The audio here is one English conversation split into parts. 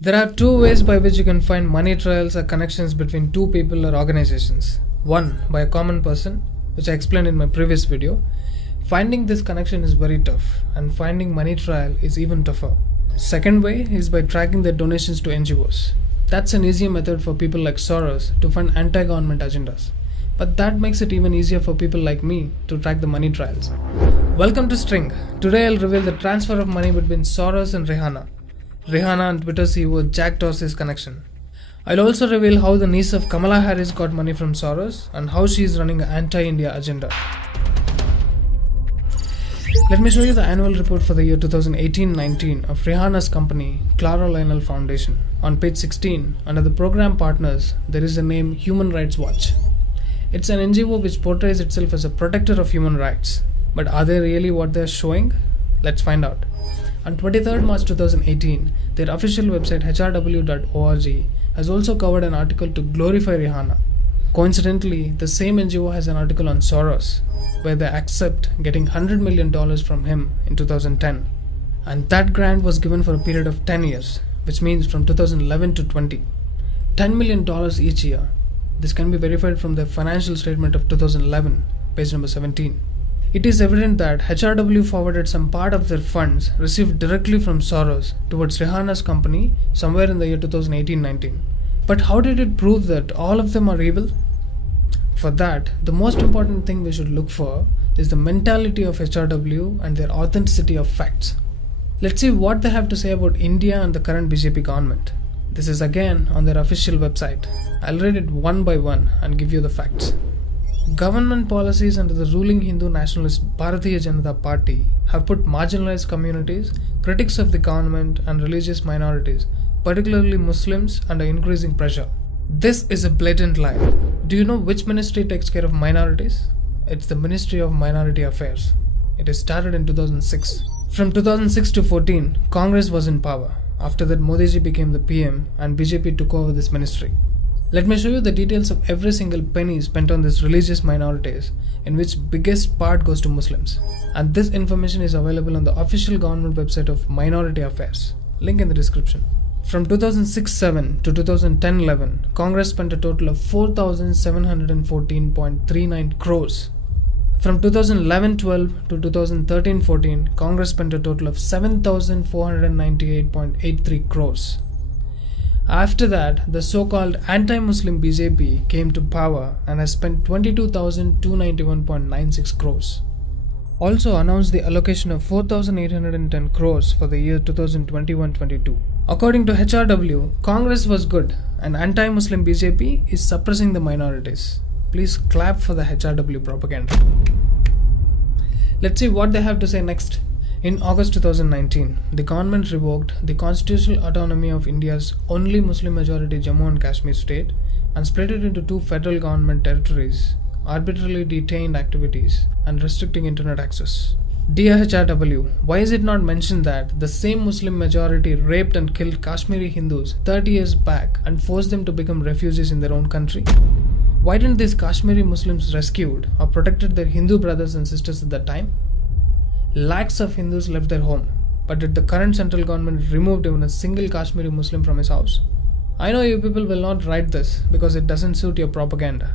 There are two ways by which you can find money trails or connections between two people or organizations. One, by a common person, which I explained in my previous video. Finding this connection is very tough, and finding money trail is even tougher. Second way is by tracking their donations to NGOs. That's an easier method for people like Soros to fund anti-government agendas. But that makes it even easier for people like me to track the money trails. Welcome to String. Today I'll reveal the transfer of money between Soros and Rihanna. Rihanna and Twitter CEO Jack Dorsey's connection. I'll also reveal how the niece of Kamala Harris got money from Soros and how she is running an anti-India agenda. Let me show you the annual report for the year 2018-19 of Rihanna's company, Clara Lionel Foundation. On page 16, under the program partners, there is the name Human Rights Watch. It's an NGO which portrays itself as a protector of human rights. But are they really what they're showing? Let's find out. On 23rd March 2018, their official website HRW.org has also covered an article to glorify Rihanna. Coincidentally, the same NGO has an article on Soros, where they accept getting $100 million from him in 2010. And that grant was given for a period of 10 years, which means from 2011 to 20. $10 million each year. This can be verified from the financial statement of 2011, page number 17. It is evident that HRW forwarded some part of their funds received directly from Soros towards Rihanna's company somewhere in the year 2018-19. But how did it prove that all of them are evil? For that, the most important thing we should look for is the mentality of HRW and their authenticity of facts. Let's see what they have to say about India and the current BJP government. This is again on their official website. I'll read it one by one and give you the facts. Government policies under the ruling Hindu nationalist Bharatiya Janata Party have put marginalized communities, critics of the government and religious minorities, particularly Muslims, under increasing pressure. This is a blatant lie. Do you know which ministry takes care of minorities? It's the Ministry of Minority Affairs. It is started in 2006. From 2006 to 14, Congress was in power. After that, Modi ji became the PM and BJP took over this ministry. Let me show you the details of every single penny spent on these religious minorities, in which biggest part goes to Muslims. And this information is available on the official government website of Minority Affairs. Link in the description. From 2006-7 to 2010-11, Congress spent a total of 4,714.39 crores. From 2011-12 to 2013-14, Congress spent a total of 7,498.83 crores. After that, the so-called anti-Muslim BJP came to power and has spent 22,291.96 crores. Also announced the allocation of 4,810 crores for the year 2021-22. According to HRW, Congress was good and anti-Muslim BJP is suppressing the minorities. Please clap for the HRW propaganda. Let's see what they have to say next. In August 2019, the government revoked the constitutional autonomy of India's only Muslim-majority Jammu and Kashmir state and split it into two federal government territories, arbitrarily detained activities, and restricting internet access. Dear HRW, why is it not mentioned that the same Muslim majority raped and killed Kashmiri Hindus 30 years back and forced them to become refugees in their own country? Why didn't these Kashmiri Muslims rescued or protected their Hindu brothers and sisters at that time? Lakhs of Hindus left their home, but did the current central government remove even a single Kashmiri Muslim from his house? I know you people will not write this because it doesn't suit your propaganda.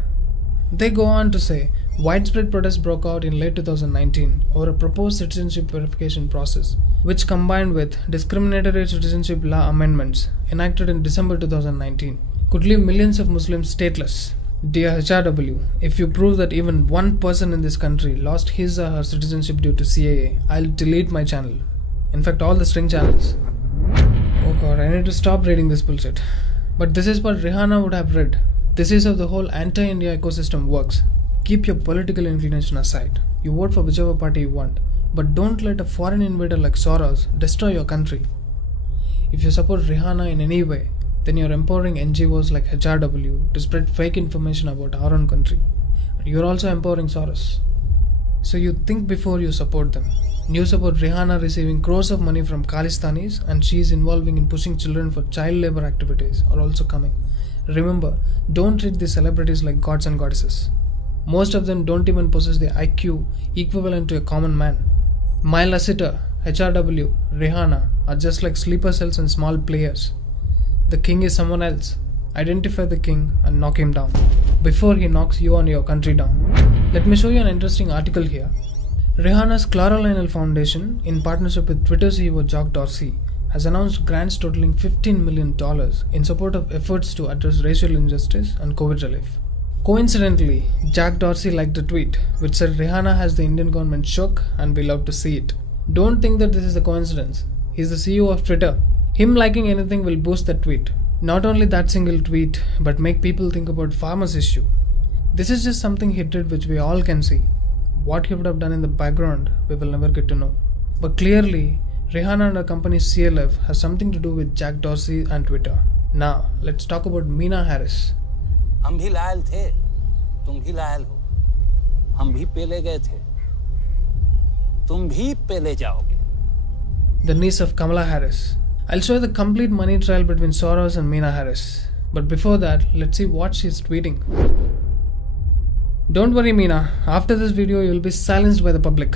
They go on to say, widespread protests broke out in late 2019 over a proposed citizenship verification process, which combined with discriminatory citizenship law amendments enacted in December 2019, could leave millions of Muslims stateless. Dear HRW, if you prove that even one person in this country lost his or her citizenship due to CAA, I'll delete my channel. In fact, all the String channels. Oh god, I need to stop reading this bullshit. But this is what Rihanna would have read. This is how the whole anti-India ecosystem works. Keep your political inclination aside. You vote for whichever party you want. But don't let a foreign invader like Soros destroy your country. If you support Rihanna in any way, then you're empowering NGOs like HRW to spread fake information about our own country. You're also empowering Soros. So you think before you support them. News about Rihanna receiving crores of money from Khalistanis and she is involving in pushing children for child labor activities are also coming. Remember, don't treat these celebrities like gods and goddesses. Most of them don't even possess the IQ equivalent to a common man. My Lasita, HRW, Rihanna are just like sleeper cells and small players. The king is someone else. Identify the king and knock him down before he knocks you and your country down. Let me show you an interesting article here. Rihanna's Clara Lionel Foundation, in partnership with Twitter CEO Jack Dorsey, has announced grants totaling $15 million in support of efforts to address racial injustice and COVID relief. Coincidentally, Jack Dorsey liked a tweet which said Rihanna has the Indian government shook and we love to see it. Don't think that this is a coincidence. He's the CEO of Twitter. Him liking anything will boost that tweet. Not only that single tweet, but make people think about farmers' issue. This is just something he did which we all can see. What he would have done in the background, we will never get to know. But clearly, Rihanna and her company CLF has something to do with Jack Dorsey and Twitter. Now, let's talk about Meena Harris. हम भी Lyell थे, तुम भी Lyell हो, हम भी पेले गए थे, तुम भी पेले जाओगे. The niece of Kamala Harris. I'll show you the complete money trail between Soros and Meena Harris. But before that, let's see what she's tweeting. Don't worry Meena, after this video you will be silenced by the public.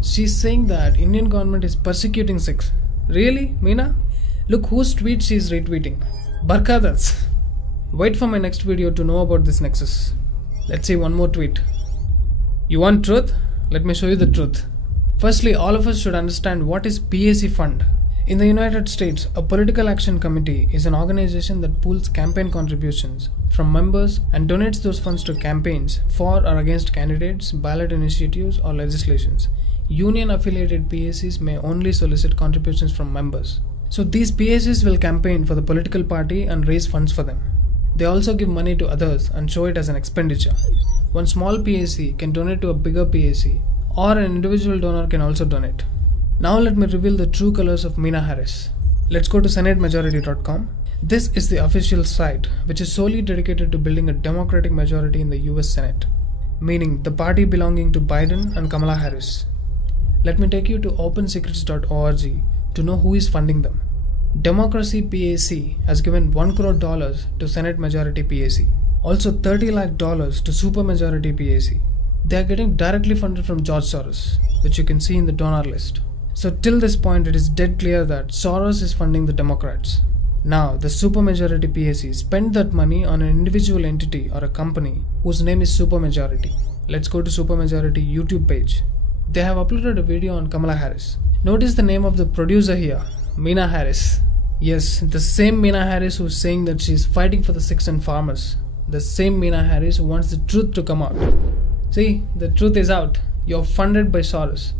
She's saying that Indian government is persecuting Sikhs. Really, Meena? Look whose tweet she's retweeting. Barkadats. Wait for my next video to know about this nexus. Let's see one more tweet. You want truth? Let me show you the truth. Firstly, all of us should understand what is PAC fund. In the United States, a political action committee is an organization that pools campaign contributions from members and donates those funds to campaigns for or against candidates, ballot initiatives or legislations. Union-affiliated PACs may only solicit contributions from members. So these PACs will campaign for the political party and raise funds for them. They also give money to others and show it as an expenditure. One small PAC can donate to a bigger PAC, or an individual donor can also donate. Now let me reveal the true colors of Meena Harris. Let's go to senatemajority.com. This is the official site which is solely dedicated to building a democratic majority in the US Senate, meaning the party belonging to Biden and Kamala Harris. Let me take you to opensecrets.org to know who is funding them. Democracy PAC has given $1 crore to Senate Majority PAC. Also $30 lakh to Supermajority PAC. They are getting directly funded from George Soros, which you can see in the donor list. So till this point it is dead clear that Soros is funding the Democrats. Now the Supermajority PAC spent that money on an individual entity or a company whose name is Supermajority. Let's go to Supermajority YouTube page. They have uploaded a video on Kamala Harris. Notice the name of the producer here, Meena Harris. Yes, the same Meena Harris who's saying that she's fighting for the Sikhs and farmers. The same Meena Harris who wants the truth to come out. See, the truth is out. You're funded by Soros.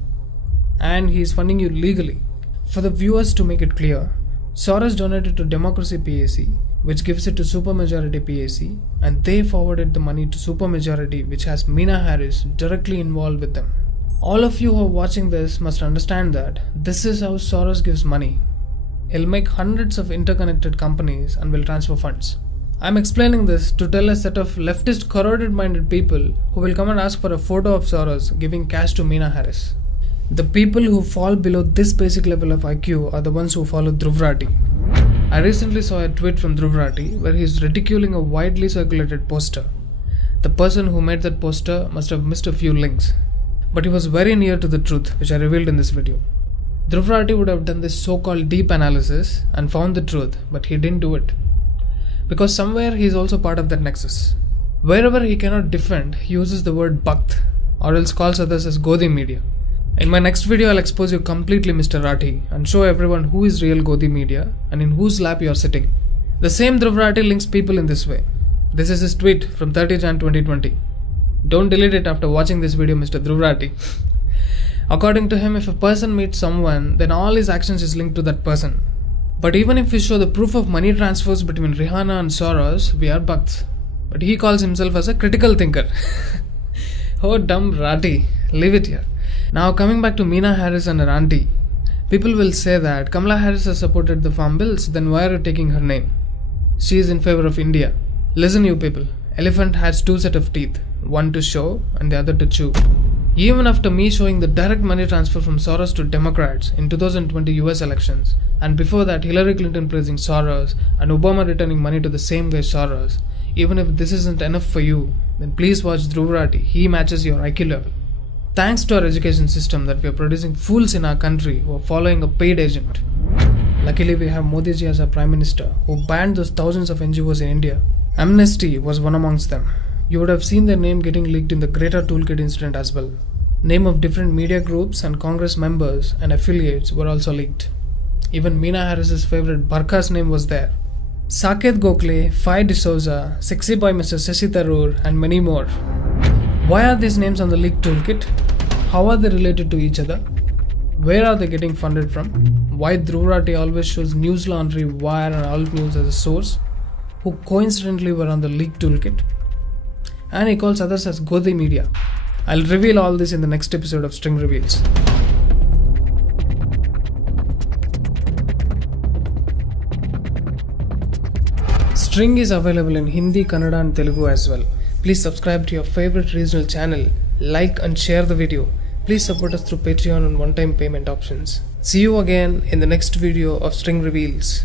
And he's funding you legally. For the viewers to make it clear, Soros donated to Democracy PAC, which gives it to Supermajority PAC, and they forwarded the money to Supermajority, which has Meena Harris directly involved with them. All of you who are watching this must understand that this is how Soros gives money. He'll make hundreds of interconnected companies and will transfer funds. I'm explaining this to tell a set of leftist corroded-minded people who will come and ask for a photo of Soros giving cash to Meena Harris. The people who fall below this basic level of IQ are the ones who follow DhruvRathee. I recently saw a tweet from DhruvRathee where he's ridiculing a widely circulated poster. The person who made that poster must have missed a few links. But he was very near to the truth, which I revealed in this video. DhruvRathee would have done this so-called deep analysis and found the truth, but he didn't do it. Because somewhere he is also part of that nexus. Wherever he cannot defend, he uses the word Bhakt, or else calls others as Godi media. In my next video, I'll expose you completely, Mr. Rathi, and show everyone who is real Godi media and in whose lap you are sitting. The same DhruvRathee links people in this way. This is his tweet from 30 Jan 2020. Don't delete it after watching this video, Mr. DhruvRathee. According to him, if a person meets someone, then all his actions is linked to that person. But even if we show the proof of money transfers between Rihanna and Soros, we are Bhakts. But he calls himself as a critical thinker. Oh dumb Rathi, leave it here. Now coming back to Meena Harris and her auntie. People will say that Kamala Harris has supported the farm bills, then why are you taking her name? She is in favor of India. Listen you people, elephant has two sets of teeth, one to show and the other to chew. Even after me showing the direct money transfer from Soros to Democrats in 2020 US elections, and before that Hillary Clinton praising Soros and Obama returning money to the same way Soros, even if this isn't enough for you, then please watch DhruvRathee, he matches your IQ level. Thanks to our education system that we are producing fools in our country who are following a paid agent. Luckily, we have Modi ji as our Prime Minister, who banned those thousands of NGOs in India. Amnesty was one amongst them. You would have seen their name getting leaked in the Greater Toolkit incident as well. Name of different media groups and Congress members and affiliates were also leaked. Even Meena Harris's favorite Barkha's name was there. Saket Gokhale, Fai D'Souza, Sexy Boy Mr. Shashi Tharoor, and many more. Why are these names on the leaked toolkit? How are they related to each other? Where are they getting funded from? Why DhruvRathee always shows News Laundry, Wire and Alt News as a source, who coincidentally were on the leaked toolkit? And he calls others as Godhi Media. I'll reveal all this in the next episode of String Reveals. String is available in Hindi, Kannada and Telugu as well. Please subscribe to your favorite regional channel, like and share the video. Please support us through Patreon and one-time payment options. See you again in the next video of String Reveals.